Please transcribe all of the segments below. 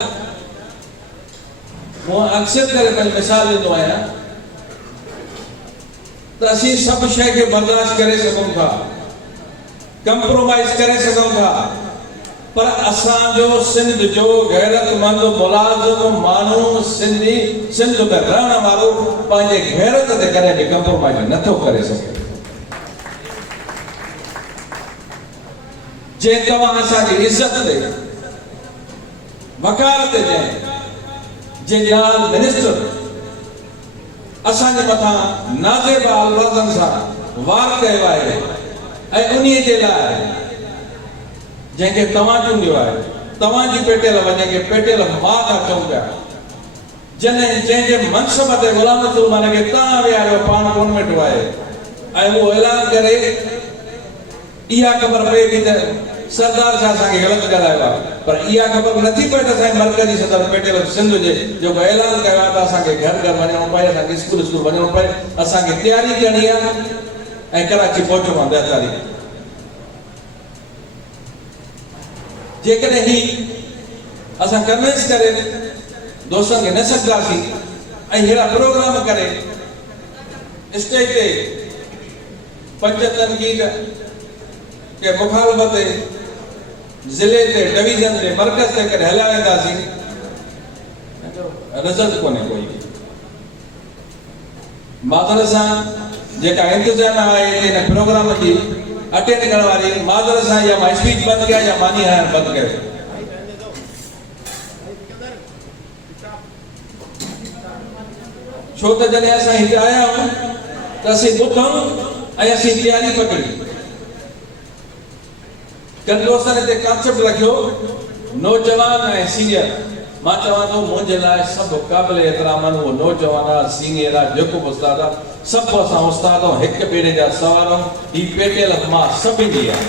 वो अक्सर करे पंहिंजी मिसाल ॾींदो आहियां त असीं सभु शइ खे बर्दाश्त करे सघूं था, कंप्रोमाइज़ करे सघूं था, पर असांजो सिंध जो गैरतमंद मुलाज़िम माण्हू सिंधी सिंध में रहण वारो पंहिंजे गैरत ते कॾहिं बि कंप्रोमाइज़ नथो करे सघे। जे तव्हां असांजी इज़त ते वकालत ॾियनि, जे ॼाण मिनिस्टर असांजे मथां नाज़ेबा अल्फाज़नि सां वार कयो आहे ऐं उन्हीअ जे लाइ जंहिंखे तव्हां चूंडियो आहे, तव्हांजी पेटियल वञे खे पेटियल मां था चऊं पिया, जंहिंजे मनसब ते ग़ुलाम सुल्तान खे तव्हां विहारियो पाण कोन वेठो आहे ऐं उहो ऐलान करे इहा ख़बर पए थी त सरदार सां असांखे ग़लति ॻाल्हायो आहे, पर इहा ख़बर नथी पए त असांजे मर्कज़ी सदर पेटियल सिंध जे जेको ऐलान कयो आहे त असांखे घर घर वञणो पए, असांखे स्कूल वञणो पए, असांखे तयारी करणी आहे ऐं कराची पहुचणो आहे 10 तारीख़। जेकॾहिं ही असां कन्विंस करे दोस्तनि खे न सघंदासीं ऐं अहिड़ा प्रोग्राम करे स्टेज ते पंज तनक़ीद के मुखालफ़त ज़िले ते डिवीज़न ते मर्कज़ ते करे हलाए वेंदासीं, रिज़ल्ट कोन्हे कोई। मादर सां जेका इंतज़ाम आहे हिन प्रोग्राम जी अटेंड करण वारी, मादर सां या मां स्पीच बंदि कया या मानी हायर बंदि कयो। छो त जॾहिं असां हिते आया आहियूं त असीं ॿुधूं ऐं असीं तयारी पकड़ी। कल दोस्तनि हिते कॉन्सेप्ट रखियो नौजवान ऐं सीनियर। मां चवां थो मुंहिंजे लाइ सभु क़ाबिल एतिराम आहिनि, उहो नौजवान आहे, सीनियर आहे, जेको बि उस्ताद आहे, सभु असां उस्ताद आहियूं, हिक ॿिए जा सवाल आहियूं। ही पेटियल मां सभिनी जी आहे।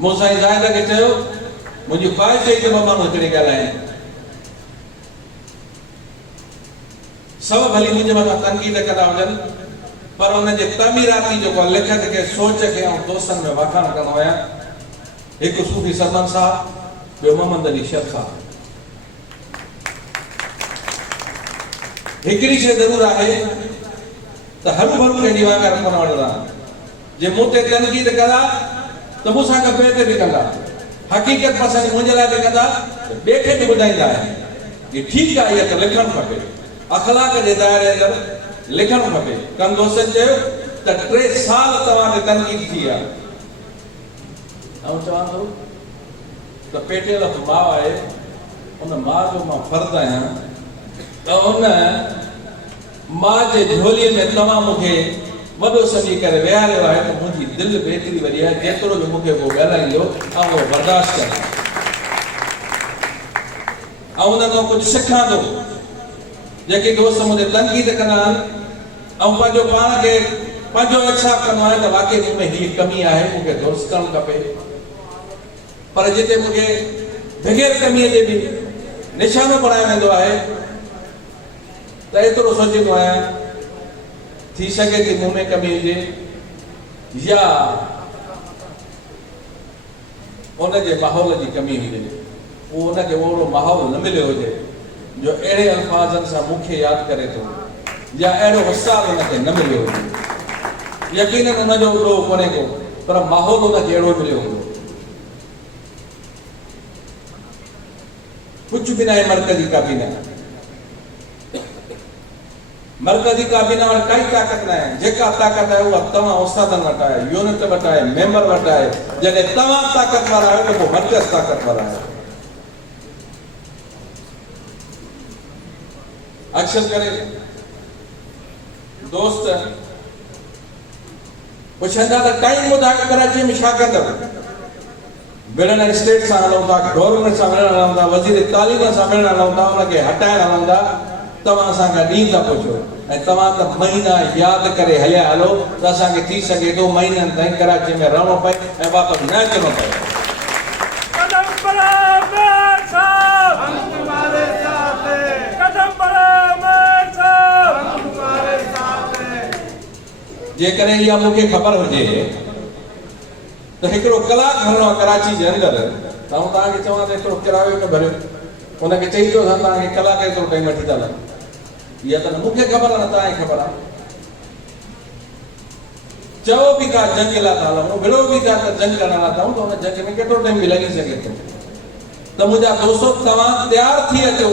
मूं साईं ज़ाहिद खे चयो, मुंहिंजी ख़्वाहिश हुई त माण्हू हिकिड़ी ॻाल्हाइनि, सभु भली मुंहिंजे मथां तनक़ीद कंदा हुजनि, पर उनजे तमीराती जेको लिखत खे सोच खे ऐं दोस्तनि में वाखाण कंदो आहियां। हिकु सूफ़ी सरमन साहब, ॿियो मोहम्मद अली शेख साहब। हिकिड़ी शइ ज़रूर आहे त हरू भरू कंहिंजी वाकार कोन वठंदा। जे मूं ते तनक़ीद कंदा त मूंसां गॾु ॿिए ते बि कंदा, हक़ीक़त पसंदि मुंहिंजे लाइ बि कंदा, ॿिए खे बि ॿुधाईंदा आहिनि कि ठीकु आहे, इहा त लिखणु खपे, अख़लाक जे दायरे अंदरि लिखणु खपे। कम दोस्तनि चयो त 3 साल तव्हां ते तनक़ीद थी आहे। ऐं चवां थो त पेटियल माउ आहे, उन माउ जो मां फर्ज़ आहियां त उन माउ जे झोलीअ में तव्हां मूंखे वॾो सॼी करे विहारियो आहे त मुंहिंजी दिलि बि एतिरी वॾी आहे, जेतिरो बि मूंखे उहो ॻाल्हाईंदो ऐं उहो बर्दाश्त करे ऐं उन खां कुझु सिखां थो। जेके दोस्त मुंहिंजे तनक़ीद कंदा आहिनि ऐं पंहिंजो पाण खे पंहिंजो इंसाफ़ कंदो आहियां त वाक़ई मूं में हीअ कमी आहे, मूंखे दुरुस्त करणु खपे। पर जिते मूंखे बग़ैर कमीअ जे बि निशानो बणायो वेंदो आहे त एतिरो सोचींदो आहियां थी सघे थी मूं में कमी हुजे या उनजे माहौल जी कमी हुजे, उहो उनखे ओहिड़ो माहौल न मिलियो हुजे जो अहिड़े अल्फाज़नि सां मूंखे यादि करे थो, या अहिड़ो उस्ताद उनखे न मिलियो हुजे। यकीनन उनजो उॾो कोन्हे को, पर माहौल उनखे अहिड़ो मिलियो हूंदो। कुझु बि न आहे मर्कज़ी काबीना, मर्कज़ी काबीना वटि काई ताक़त न आहे। जेका ताक़त आहे उहा तव्हां उस्तादनि वटि आहे, यूनिट वटि आहे, मेंबर वटि आहे। जॾहिं तव्हां ताक़त वारा आहियो त पोइ मर्कज़ ताक़त वारा आहे। अक्सर करे दोस्त पुछंदा त टाइम ॿुधायो कराची में छा कंदव? बिड़न स्टेट सां हलूं था, गवर्नमेंट सां मिलण हलूं था, वज़ीर तालीम सां मिलण हलूं था, उनखे हटाइण हलूं था, तव्हां असां खां ॾींहं था पुछो ऐं तव्हां त महीना यादि करे हलिया हलो त असांखे थी सघे थो महीननि ताईं कराची में रहणो पए ऐं वापसि न अचिणो पए। जेकॾहिं इहा मूंखे ख़बर हुजे तो हिकिड़ो कलाक हलणो कराची जे अंदर त तव्हांखे चवां त हिकिड़ो किरायो न भरियो उनखे चई जो तव्हांखे कलाक एतिरो टाइम वठी था हलनि इहा त मूंखे ख़बर आहे न तव्हांखे ख़बर आहे चओ बि का जंग लाइ था हलूं विड़ो बि का त जंग करण लाइ था त हुन जंग में केतिरो टाइम बि लॻी सघे थो त मुंहिंजा दोस्तो तव्हां तयारु थी अचो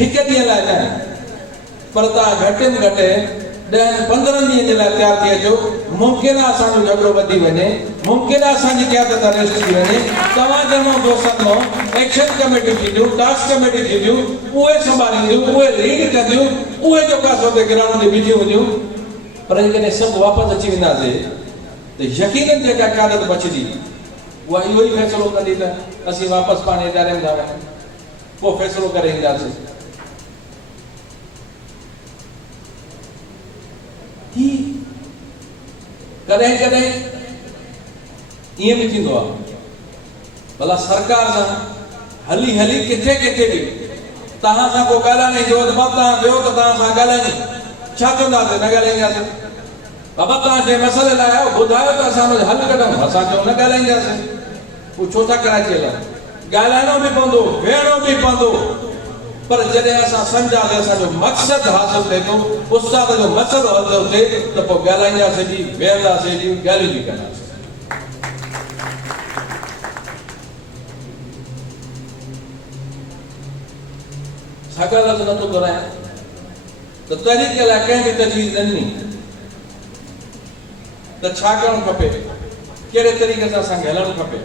हिकु ॾींहं लाइ न पर तव्हां घटि में घटि 10-15 ॾींहंनि जे लाइ तयारु थी अचो मुमकिन आहे असांजो झगड़ो वधी वञे मुमकिन आहे असांजी क़यादत अरेस्ट थी वञे तव्हां जंहिं दोस्तनि मां एक्शन कमेटी थींदियूं टास्क कमेटी थींदियूं उहे संभालींदियूं उहे लीड कंदियूं उहे जेका हुते ग्राउंड ते बीठी हूंदियूं पर जेकॾहिं सभु वापसि अची वेंदासीं त यकीनन जेका क़यादत बचंदी उहा इहो ई फ़ैसिलो कंदी त असीं वापसि पंहिंजे इदारे में था वञूं पोइ फ़ैसिलो करे ईंदासीं ही कॾहिं कॾहिं ईअं बि थींदो आहे भला सरकार सां हली हली किथे किथे बि तव्हां सां को ॻाल्हाइण जी ज़रूरत मां तव्हां वियो त तव्हां सां ॻाल्हायूं छा चवंदासीं न ॻाल्हाईंदासीं बाबा तव्हां जे मसइले लाइ आयो ॿुधायो त असां हुनजो हल कढूं असां चऊं न ॻाल्हाईंदासीं पोइ छो था कराची हलनि ॻाल्हाइणो बि पवंदो वेहणो बि पवंदो पर जॾहिं असां सम्झासीं असांजो मक़सदु हासिल थिए थो उस्ताद जो मसइलो हल थो थिए त पोइ ॻाल्हाईंदासीं बि वेहंदासीं बि ॻाल्हियूं बि कंदासीं छाकाणि लफ़्ज़ नथो दोहरायां त तहरीक लाइ कंहिं बि तजवीज़ ॾिनी त छा करणु खपे कहिड़े तरीक़े सां असांखे हलणु खपे